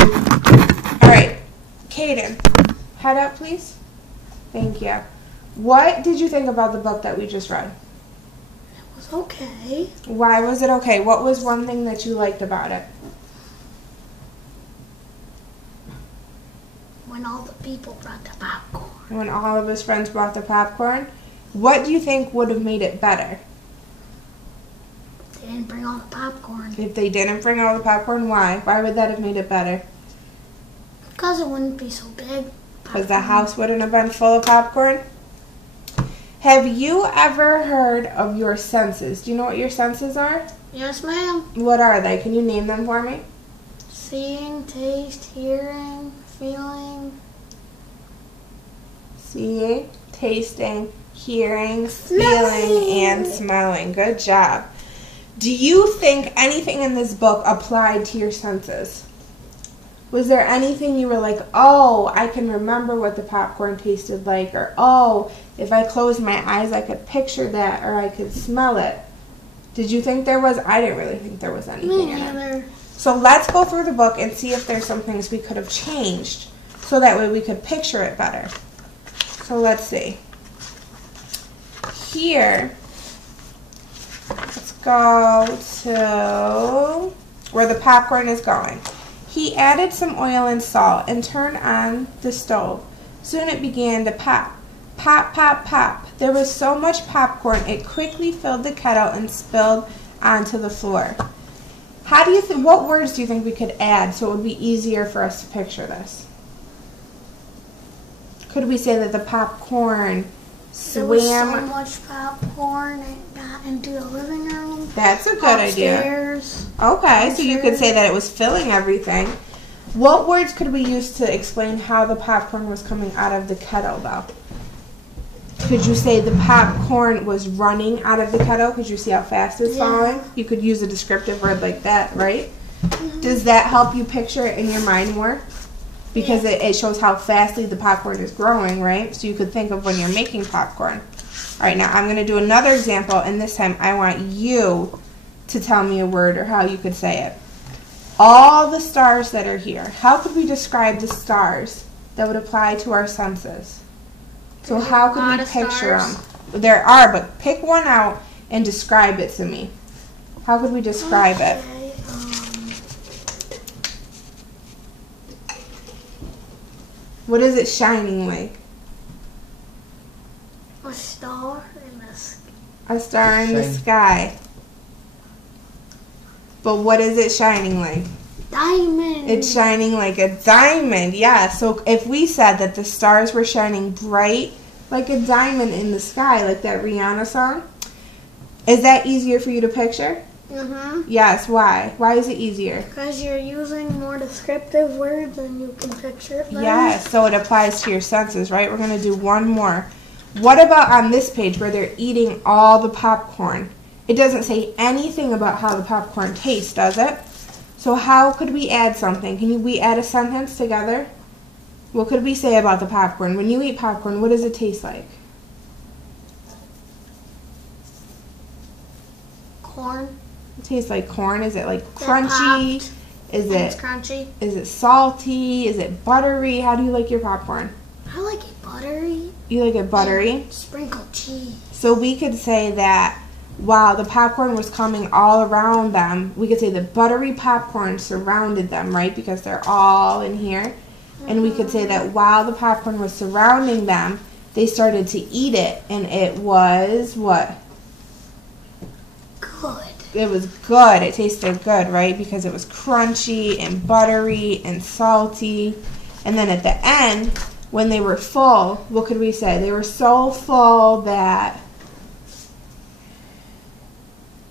All right, Kaden, head up, please. Thank you. What did you think about the book that we just read? It was okay. Why was it okay? What was one thing that you liked about it? When all the people brought the popcorn. When all of his friends brought the popcorn? What do you think would have made it better? They didn't bring all the popcorn. If they didn't bring all the popcorn, why? Why would that have made it better? Because it wouldn't be so big. Because the house wouldn't have been full of popcorn? Have you ever heard of your senses? Do you know what your senses are? Yes, ma'am. What are they? Can you name them for me? Seeing, taste, hearing, feeling. Seeing, tasting, hearing, feeling, and smelling. Good job. Do you think anything in this book applied to your senses? Was there anything you were like, oh, I can remember what the popcorn tasted like, or oh, if I closed my eyes I could picture that, or I could smell it? Did you think there was? I didn't really think there was anything in it. So let's go through the book and see if there's some things we could have changed so that way we could picture it better. So let's see. Here, let's go to where the popcorn is going. He added some oil and salt and turned on the stove. Soon it began to pop. Pop, pop, pop. There was so much popcorn it quickly filled the kettle and spilled onto the floor. How do you think? What words do you think we could add so it would be easier for us to picture this? Could we say that the popcorn swam? There was so much popcorn it got into the living room. That's a good idea. Okay, so you could say that it was filling everything. What words could we use to explain how the popcorn was coming out of the kettle, though? Could you say the popcorn was running out of the kettle? Could you see how fast it's falling? You could use a descriptive word like that, right? Mm-hmm. Does that help you picture it in your mind more? Because it shows how fastly the popcorn is growing, right? So you could think of when you're making popcorn. All right, now I'm going to do another example, and this time I want you to tell me a word or how you could say it. All the stars that are here. How could we describe the stars that would apply to our senses? So how could we picture them? There are, but pick one out and describe it to me. How could we describe it? What is it shining like? A star in the sky. A star in the sky. But what is it shining like? Diamond. It's shining like a diamond, yeah. So if we said that the stars were shining bright like a diamond in the sky, like that Rihanna song, is that easier for you to picture? Mm-hmm. Yes, why? Why is it easier? Because you're using more descriptive words and you can picture it better. Yes, so it applies to your senses, right? We're going to do one more. What about on this page where they're eating all the popcorn? It doesn't say anything about how the popcorn tastes, does it? So how could we add something? Can we add a sentence together? What could we say about the popcorn? When you eat popcorn, what does it taste like? Corn. It tastes like corn. Is it like crunchy? It's crunchy. Is it salty? Is it buttery? How do you like your popcorn? I like it buttery. You like it buttery? Sprinkled cheese. So we could say that while the popcorn was coming all around them, we could say the buttery popcorn surrounded them, right? Because they're all in here. And we could say that while the popcorn was surrounding them, they started to eat it. And it was what? Good. It was good. It tasted good, right? Because it was crunchy and buttery and salty. And then at the end, when they were full, what could we say? They were so full that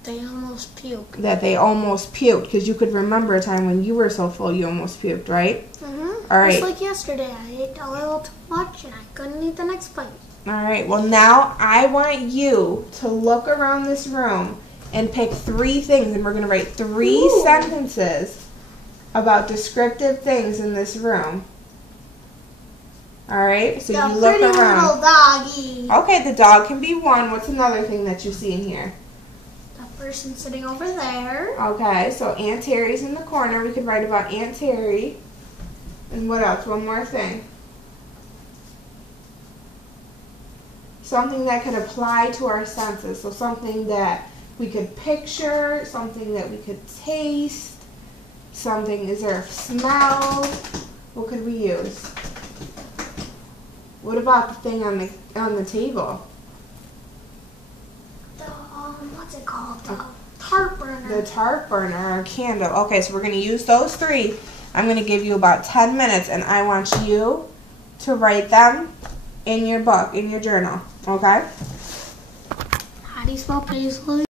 they almost puked. That they almost puked. Because you could remember a time when you were so full you almost puked, right? Mm-hmm. All right. Just like yesterday. I ate a little too much and I couldn't eat the next bite. All right. Well, now I want you to look around this room and pick 3 things. And we're going to write 3 sentences about descriptive things in this room. All right. So you look around. The pretty little doggy. Okay. The dog can be one. What's another thing that you see in here? The person sitting over there. Okay. So Aunt Terry's in the corner. We could write about Aunt Terry. And what else? One more thing. Something that could apply to our senses. So something that we could picture, something that we could taste, something, is there a smell? What could we use? What about the thing on the table? The, what's it called? The tart burner. The tart burner or candle. Okay, so we're going to use those three. I'm going to give you about 10 minutes, and I want you to write them in your book, in your journal. Okay? How do you spell paisley?